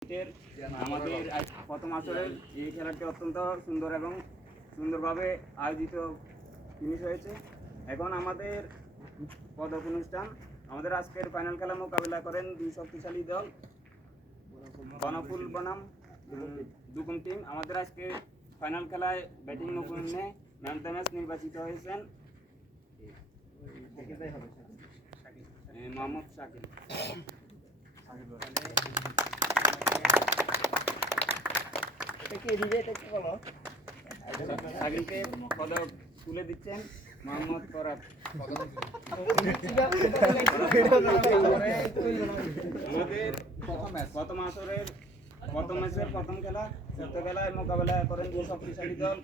আমাদের প্রথম আসরের এই খেলাটি অত্যন্ত সুন্দর এবং সুন্দরভাবে আয়োজিত জিনিস হয়েছে। এখন আমাদের পদক অনুষ্ঠান। আমাদের আজকের ফাইনাল খেলা মোকাবিলা করেন দুই শক্তিশালী দল বনফুল বনাম দুকুম টিম। আমাদের আজকে ফাইনাল খেলায় ব্যাটিং নৈপুণ্যে ম্যান অফ দ্য ম্যাচ নির্বাচিত হয়েছেন মোহাম্মদ শাকিল। শাকিলকে পদক তুলে দিচ্ছেন মোহাম্মদ ফরাদ। আমাদের প্রথম আসরের প্রথম ম্যাচের প্রথম খেলা উক্ত খেলায় মোকাবেলা করেন যে শক্তিশালী দল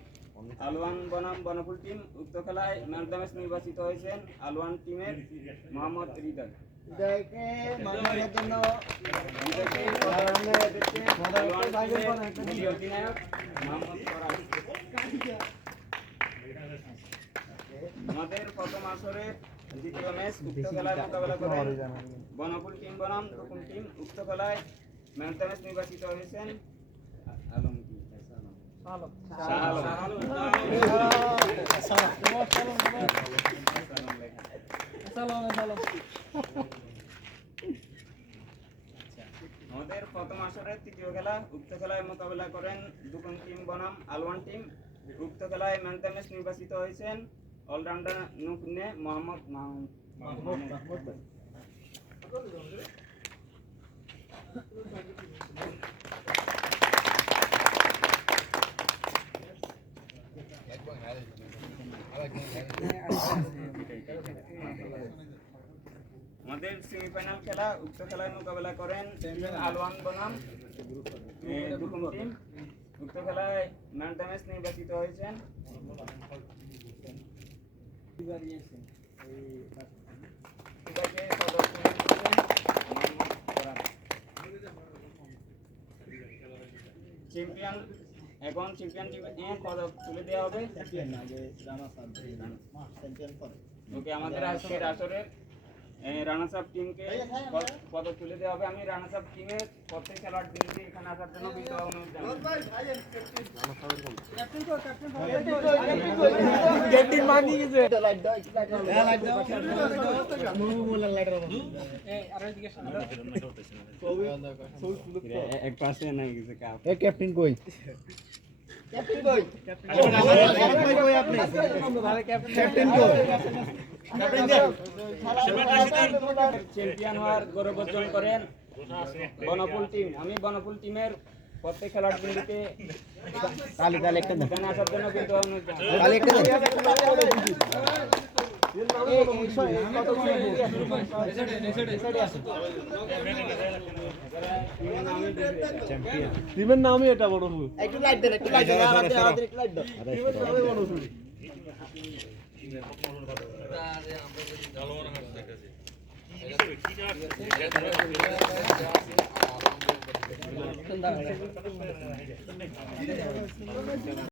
আলওয়ান বনাম বনফুল টিম। উক্ত খেলায় ম্যান অফ দ্য ম্যাচ নির্বাচিত হয়েছেন আলওয়ান টিমের মোহাম্মদ হৃদয়। আমাদের প্রথম আসরের দ্বিতীয় ম্যাচ উক্ত খেলায় মোকাবেলা করেন বনফুল টিম বনাম দুকুম টিম। উক্ত খেলায় ম্যান অফ দ্য ম্যাচ নির্বাচিত হয়েছেন আমাদের প্রথম আসরের তৃতীয় খেলা উক্ত খেলায় মোকাবেলা করেন দুকুম টিম বনাম আলওয়ান টিম। উক্ত খেলায় ম্যান অফ দ্য ম্যাচ নির্বাচিত হয়েছেন অলরাউন্ডার নৈপুণ্যে মোহাম্মদ মাহমুদ। আমাদের সেমিফাইনাল খেলা উক্ত খেলায় মোকাবেলা করেন আলওয়ান বনাম দুকুম টিম। উক্ত খেলায় ম্যান অফ দ্য ম্যাচ নির্বাচিত হয়েছেন চ্যাম্পিয়ন। এখন চ্যাম্পিয়ন টিমে পদক তুলে দেওয়া হবে। ওকে, আমাদের আজকের আসরের রানার্স আপ টিমকে পদক তুলে দেওয়া হবে। আমি রানার্স আপ টিমের প্রত্যেক খেলোয়াড়দেরকে এখানে আসার জন্য বিনীত অনুরোধ জানাই। এক পাশে নাই গেছে কাপ। এই ক্যাপ্টেন কই? ক্যাপ্টেন কই? ক্যাপ্টেন কই? চ্যাম্পিয়ন হওয়ার গৌরব অর্জন করেন বনফুল টিম। আমি বনফুল টিমের প্রত্যেক খেলোয়াড়দেরকে এখানে আসার জন্য বিনীত অনুরোধ জানাই। টিমের নামই এটা বনফুল। একটু লাইট দেন, একটু লাইট দেন, আমাদের একটু লাইট দাও। টিমের নামই বনফুল।